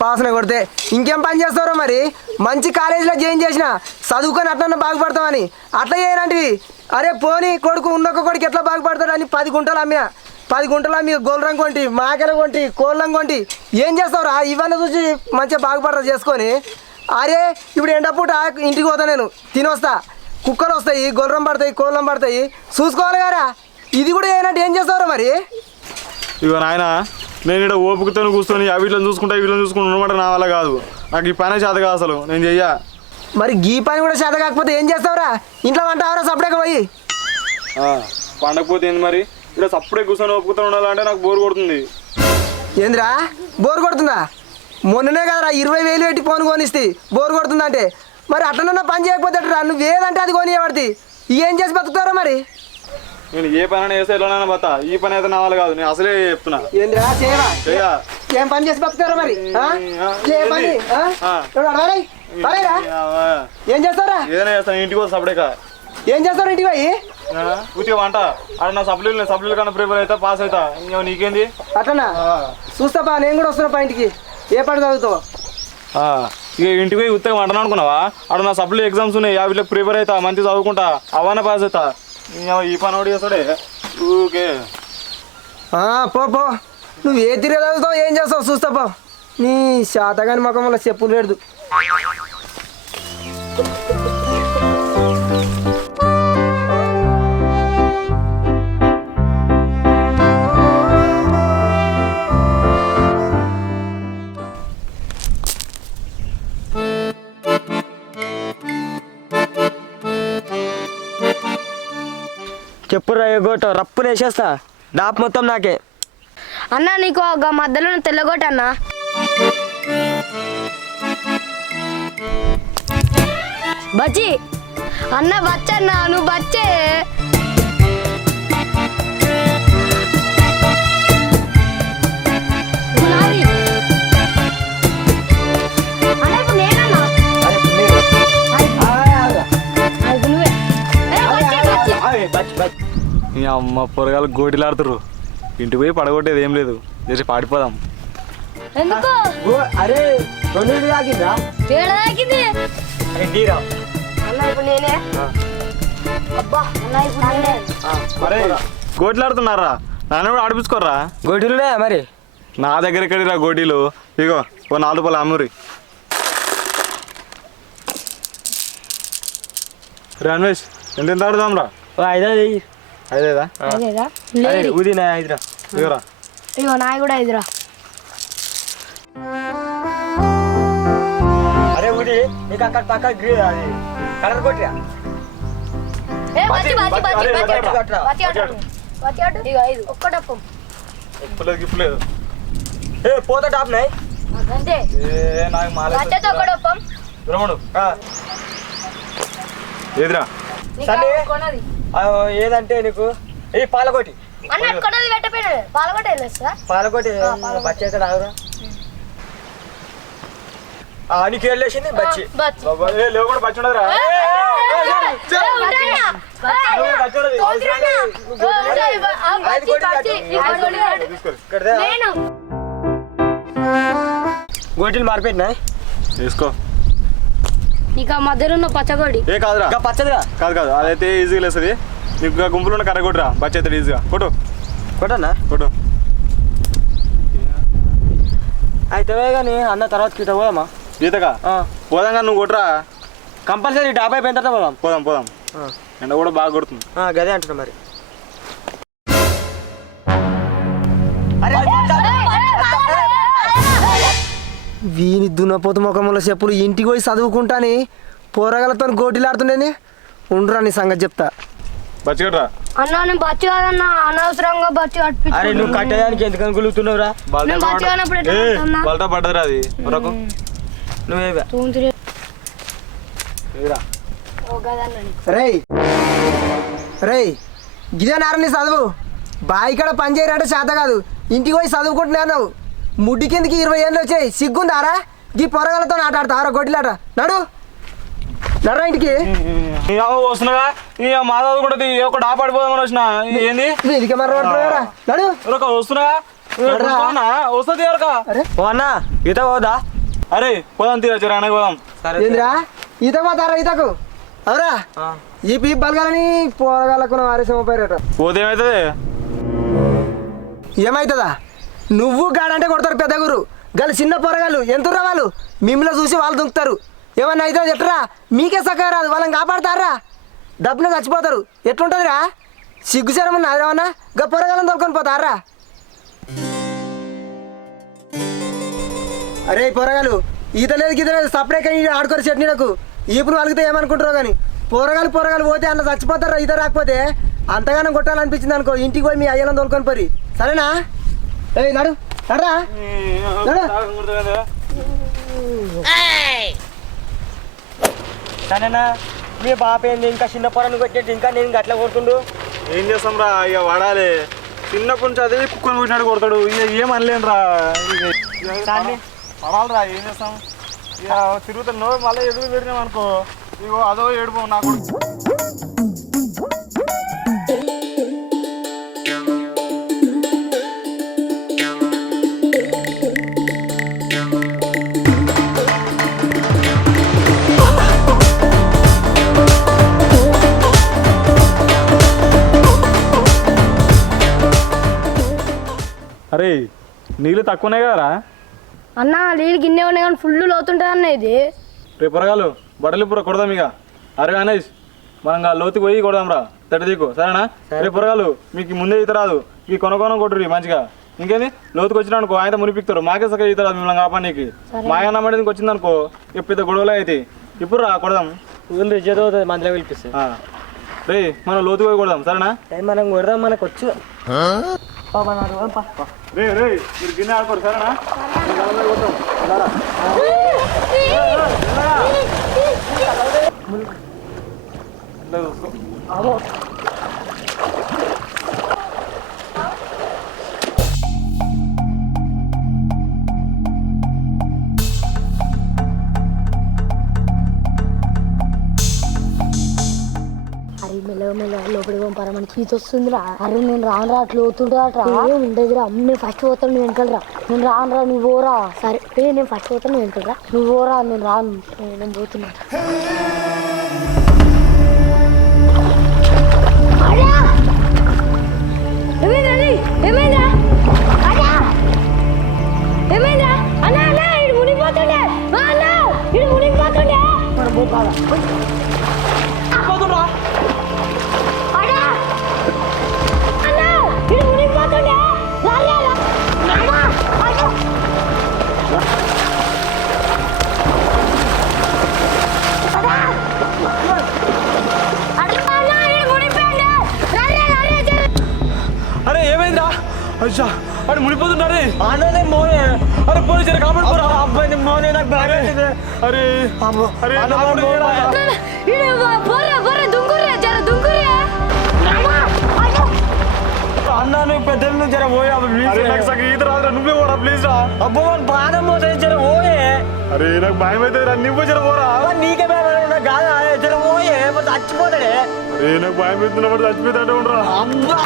పాసన కొడితే ఇంకేం పని చేస్తారో మరి. మంచి కాలేజీలో జాయిన్ చేసిన చదువుకొని అట్లా బాగుపడతామని అట్లా చేయనంటివి. అరే పోనీ కొడుకు ఉన్నొక్క కొడుకు ఎట్లా బాగుపడతాడు అని 10 గుంటలు అమ్మిన 10 గుంటలు అమ్మి గోల్రం కొంటి మాకెల కొంటి కోళ్ళం కొంటి ఏం చేస్తావురా? ఇవన్నీ చూసి మంచిగా బాగుపడతా చేసుకొని. అరే ఇప్పుడు ఎండపూట ఇంటికి పోతా నేను తినొస్తా. కుక్కలు వస్తాయి, గొర్రం పడతాయి, కోళ్ళం పడతాయి, చూసుకోవాలి కదా. ఇది కూడా ఏనంటే ఏం చేస్తావురా మరి? ఇగో నాయన నేను ఇక్కడ ఓపికతో కూర్చొని వీళ్ళని చూసుకుంటా వీళ్ళని చూసుకుంటా ఉన్నమాట నా వల్ల కాదు. నాకు ఈ పనే చేత కాదు అసలు, నేను చెయ్యా. మరి గీ పని కూడా చేత కాకపోతే ఏం చేస్తావురా? ఇంట్లో వంట అవరా సపరేట్గా పోయి. పండకపోతే ఏంది మరి? ఇక్కడ సపరేట్ కూర్చొని ఓపికతో ఉండాలంటే నాకు బోర్ కొడుతుంది. ఏందిరా బోర్ కొడుతుందా? మొన్ననే కదరా 20,000 పెట్టి ఫోన్ కొనిస్తే బోర్ కొడుతుందంటే మరి అట్లనన్నా పని చేయకపోతే నువ్వు ఏదంటే అది కొనియబడి ఏం చేసి బతుకుతారా మరి? నేను ఏ పని చేస్తే ఎలానైనా బతా, ఈ పని అయితే నా వల్ల కాదు. నేను అసలే చెప్తున్నా. ఏందిరా చేయవా? ఏం పని చేసి బతుకుతారా మరి? ఏం చేస్తారా? ఏదైనా చేస్తాను. ఇంటికి పోతే సపరేట్ ఏం చేస్తారు? ఇంటికి పోయి ఉతిగా వంట అక్కడ నా సప్లీలు కన్నా ప్రిపేర్ అవుతా, పాస్ అవుతా. ఇంకా నీకేంది? అట్లనా చూస్తాపా, నేను కూడా వస్తున్నా ఇంటికి. ఏ పని చదువుతావు? ఇక ఇంటికి పోయి ఉత్తగా వంటను అనుకున్నావా? అక్కడ నా సప్లీ ఎగ్జామ్స్ ఉన్నాయి, వీళ్ళకి ప్రిపేర్ అవుతా, మంచిగా చదువుకుంటా, అవన్నీ పాస్ అవుతా. ఈ పని ఒకటి చేస్తాడే ఓకే. పో నువ్వు ఏ తిరిగి చదువుతావు ఏం చేస్తావు చూస్తాపా. నీ శాతగాని ముఖం వల్ల చెప్పులు పెడదు. చెప్పురా గోట రప్పున వేసేస్తా, డాప్ మొత్తం నాకే. అన్నా నీకు ఒక మధ్యలో తెల్లగొట్ట అన్నా. బచ్చి అన్న బచ్చన్నా, నువ్వు బచ్చే. ఈ అమ్మ పొరగాలు గోటిలాడుతురు. ఇంటికి పోయి పడగొట్టేది ఏం లేదు, చేసి పాడిపోదాం. అరే గోటిలాడుతున్నారా? నాన్న కూడా ఆడిపించుకోర్రా. గోటీలునే మరి నా దగ్గర ఎక్కడిరా గోటీలు? ఇగో ఓ 4 రూపాయలు అమ్మురి. రమేష్ ఎంత ఆడుదాం రా? 5 ఉదినా 5 ఇగోరా. ఇగో నా కూడా 5 రా. అరే ఉది నీకు అక్కడ పక్క కలర్ కొట్టిరా. ఇప్పులేదు పోతా టాప్ నాయ్ ఏదిరా ఏదంటే నీకు ఈ పాలకోటి పాలకోటి బచ్చి ఎక్కడ ఆగురా? నీకు వెళ్ళేసింది బచ్చి. లేవు కూడా బచ్చి ఉండదురా. గోటీలు మారిపోయినా తీసుకో. నీకు ఆ మధ్యలో ఉన్న పచ్చగొడి ఏ కాదురా, పచ్చదిగా కాదు అదైతే ఈజీగా లేస్తుంది. నీకు గుంపులో ఉన్న కర్ర కొట్టురా, బచ్చి అవుతాడు ఈజీగా. కొట్టన్నా కొట్టు. అయితే కానీ అన్న తర్వాత కిట పోదామా? ఈతగా పోదాం కానీ నువ్వు కొట్టురా. కంపల్సరీ 50 అయిపోయిన తర్వాత పోదాం. ఎండ కూడా బాగా కొడుతుంది. గదే అంటున్నా మరి. వీని దున్నపోతు ముఖంలో చెప్పులు ఇంటికి పోయి చదువుకుంటాని పోరగాలతో గోటీలు ఆడుతుండేది. ఉండురా నీ సంగతి చెప్తా. బచ్చి కట్టరా. అన్నా నేను బచ్చి కాదన్నా, అనవసరంగా బచ్చి కట్టించు. అరే నువ్వు కట్టేదానికి ఎందుకని గులుగుతున్నావురా? బల్టా పడ్డదిరా అది మరొక. నువ్వే రేయ్ గిదే నారని చదువు. బావి కాడ పని చేయరంటే చేత కాదు, ఇంటికి పోయి చదువుకుంటున్నా అన్నావు. ముడ్డి కిందకి 20 ఏళ్ళు వచ్చాయి, సిగ్గుందారా? గీ పొరగాలతో ఆటాడతారా గొడ్డిలాట? నడరా ఇంటికి. వస్తున్నాగా మా చదువుకుంటుంది ఒక డాపాడిపోదామని వచ్చిన. ఏంది ఇదికే మర్ర నడు వస్తున్నాగా వస్తుంది ఎవరకా ఓ అన్న ఈత పోదా? అరే పోదాం తీరా జర అనగా పోదాం. ఏంద్రా ఈత పోతారా ఈతకు అవరా ఈ పీ బలగాలని పోరగాలకు ఆరేసం పోయారట. పోతే ఏమవుతుంది? ఏమవుతుందా నువ్వు గాడంటే కొడతారు పెద్ద గురు గల చిన్న పొరగాళ్ళు ఎంతుర్రా వాళ్ళు మిమ్మల్ని చూసి వాళ్ళు దుంకుతారు. ఏమన్నా అయితే ఎట్రా మీకే సక్క రాదు వాళ్ళని కాపాడతారా డబ్బులు చచ్చిపోతారు. ఎట్లుంటుందిరా సిగ్గుచరం ఉన్నది ఏమన్నా గా పొరగాళ్ళని తోలుకొని పోతారా? అరే పొరగాలు ఈత లేదు గీత లేదు సపరేట్ ఆడుకోరు చట్నీలకు ఈపులు వాళ్ళకితే ఏమనుకుంటారో కానీ పొరగాలు పోతే అన్న చచ్చిపోతారా ఈత రాకపోతే అంతగానం కొట్టాలనిపించింది అనుకో ఇంటికి పోయి మీ అయ్యలను తోలుకొని పోరి సరేనా? ఏయ్ నడు నడరా సరేనా మీ బాప ఏంది ఇంకా చిన్న పొరను కొట్టేట్టు ఇంకా నేను గట్ల కొడుతుండు. ఏం చేస్తాం రా ఇక వాడాలి. చిన్నప్పటి నుంచి అదే కుక్కను కొట్టినాడు కొడతాడు. ఇక ఏం అనలేను రా పడాలిరా. ఏం చేస్తాం ఇక తిరుగుతున్నావు మళ్ళీ ఎదురు పెట్టినాం అనుకో ఇగో అదో ఏడుపు నాకు. అరే నీళ్ళు తక్కువనే కదరా అన్న నీళ్ళు గిన్నె ఉన్నాయి కానీ ఫుల్ లోతుంటుంది అన్న ఇది. రేపు పొరగాలు బట్టలు ఇప్పుడు కొడదాం ఇక. అరే అనేష్ మనం లోతుకి పోయి కొడదాం రా తడిదీకు సరేనా? రేపు పొరగాలు మీకు ముందే ఈత రాదు ఈ కొన కొట్టుర్రి మంచిగా. ఇంకేంది లోతుకి వచ్చినా అనుకో ఆయన మునిపిస్తారు మాకే సగం ఈత రాదు మిమ్మల్ని కాపానికి. మాయన్న మడికి వచ్చింది అనుకో ఇక పెద్ద గొడవలే అయితే. ఇప్పుడు రా కొడదాం చదువుతుంది మందులో పిలిపిస్తుంది. రే మనం లోతుకి పోయి కొడదాం సరేనా? మనం కొడదాం మనకు వచ్చు. రే రే మీరు గిన్నె ఆడుకోరు సరేనా? అరే మెల్లగా లోపలికి పంపారా మనకి ఈత వస్తుందిరా. అరే నేను రాను రా అట్లా అవుతుంటా ఉండదురా. నేను ఫస్ట్ పోతాను నువ్వు వెనకలరా. నేను రాను రా నువ్వు పోరా. సరే నేను ఫస్ట్ పోతాను నువ్వు వెనకలరా. నువ్వు పోరా నేను రాను నేను పోతున్నా. ఏమైందా అన్నా అన్నా ఇడు మునిగిపోతుండే అన్నా ఇడు మునిగిపోతుండే అరే ఏమైందా? అచ్చా అరే మునిపోతుండే. అరే పోలీసు కాపాడుకోరా అబ్బాయి మోనే నాకు బాగా. అరే అరే అన్నా నువ్వు పెద్దలు జర పోయా నాకు సగం ఈత రాదురా నువ్వే పోరా ప్లీజ్ రా. అబ్బో బాధం పోతుంది జర పోయే. అరే నాకు భయం అయితే రా నువ్వే జర పోరా. నీకే నాకు కాదా జర పోయే మరి చచ్చిపోతాడే. అరే నాకు భయం అవుతున్నప్పుడు చచ్చిపోతాడే ఉండరా. అబ్బా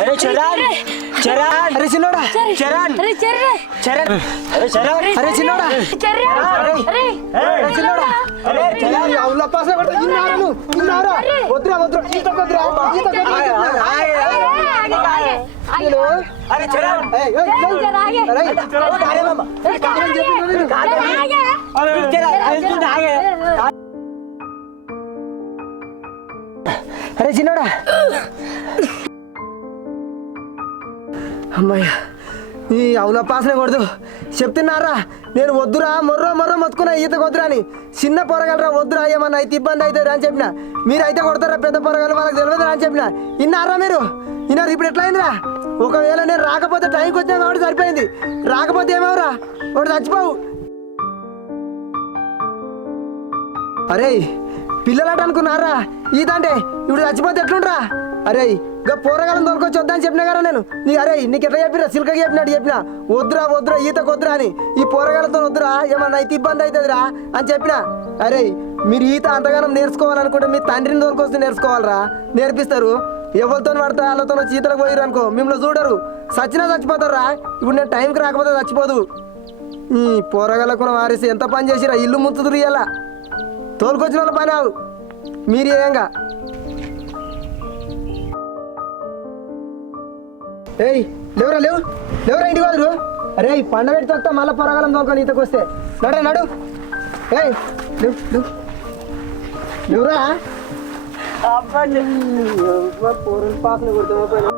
అరే చరణ్ చరణ్ అరే చిన్నోడా చరణ్ చరణ్ అరే చరణ్ అరే చిన్నోడా వద్దురా వద్దురా అరే చరణ్ అరే చిన్నోడా అమ్మాయ్యా ఈ అవుల పాసనే కొడదు చెప్తున్నారా నేను వద్దురా మొర్రో మొత్తుకున్నా ఈతకు వద్దురా అని. చిన్న పొరగలరా వద్దురా, ఏమన్నా అయితే ఇబ్బంది అవుతుంది అని చెప్పిన. మీరు అయితే కొడతారా పెద్ద పొరగలు, వాళ్ళకి తెలియదు అని చెప్పిన. విన్నారా మీరు? విన్నారు? ఇప్పుడు ఎట్లయిందిరా? ఒకవేళ నేను రాకపోతే టైంకి వచ్చినా కాబట్టి సరిపోయింది. రాకపోతే ఏమవురా, వాడు చచ్చిపోవు. అరే పిల్లలాట అనుకున్నారా ఈత అంటే? ఇప్పుడు చచ్చిపోతే ఎట్లుండ్రా? అరే ఇంకా పోరగాలను తోలుకొచ్చి వద్దని చెప్పినా కదా నేను. అరే నీకు ఎట్లా చెప్పినా? సిల్కగా చెప్పినట్టు చెప్పినా వద్దురా ఈతకు వద్దురా అని. ఈ పోరగాలతో వద్దురా, ఏమన్నా అయితే ఇబ్బంది అవుతుందిరా అని చెప్పినా. అరే మీరు ఈత అంతగానం నేర్చుకోవాలనుకుంటే మీ తండ్రిని తోలుకొస్తే నేర్చుకోవాలరా, నేర్పిస్తారు. ఎవరితో పడతా వాళ్ళతో ఈతలకు పోయిరు అనుకో మిమ్మల్ని చూడరు, చచ్చినా చచ్చిపోతారా. ఇప్పుడు నేను టైంకి రాకపోతే చచ్చిపోదు. ఈ పోరగాళ్ళకు వారేసి ఎంత పని చేసిరా, ఇల్లు ముంచుతురు ఇలా తోలుకొచ్చిన వాళ్ళ పని అవు మీరు ఏంగా. ఏయ్ లేవురా ఇంటికి వదరు. అరే పండ పెట్టి తొక్తా మళ్ళీ పొరగాలం తోలుకొని ఈతకు వస్తే. నడు ఏయ్ లేవురా. అబ్బా పూర్వం పాసలు కొడుతున్నా